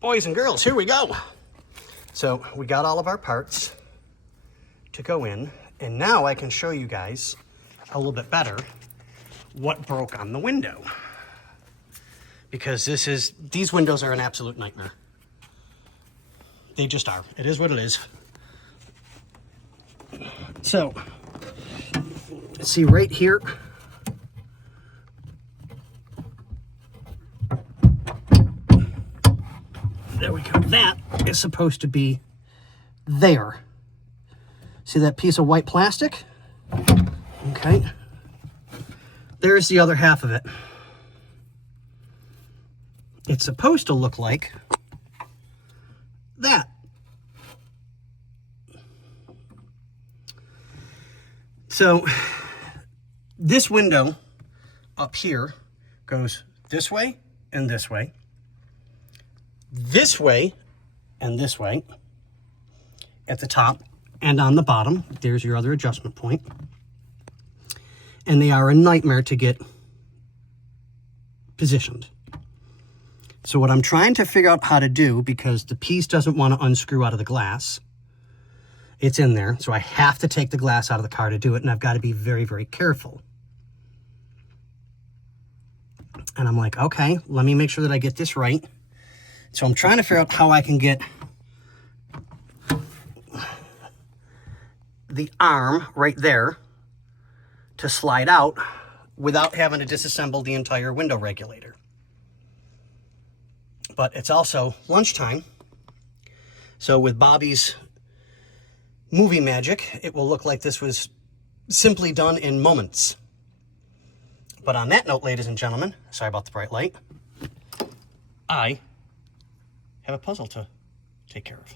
Boys and girls, here we go. So we got all of our parts to go in, and now I can show you guys a little bit better what broke on the window. Because these windows are an absolute nightmare. They just are. It is what it is. So, see right here, there we go. That is supposed to be there. See that piece of white plastic? Okay. There's the other half of it. It's supposed to look like that. So this window up here goes this way and this way and this way at the top and on the bottom. There's your other adjustment point. And they are a nightmare to get positioned. So what I'm trying to figure out how to do, because the piece doesn't want to unscrew out of the glass, it's in there, so I have to take the glass out of the car to do it, and I've got to be very, very careful. And I'm like, okay, let me make sure that I get this right. So I'm trying to figure out how I can get the arm right there to slide out without having to disassemble the entire window regulator. But it's also lunchtime, so with Bobby's movie magic, it will look like this was simply done in moments. But on that note, ladies and gentlemen, sorry about the bright light, I have a puzzle to take care of.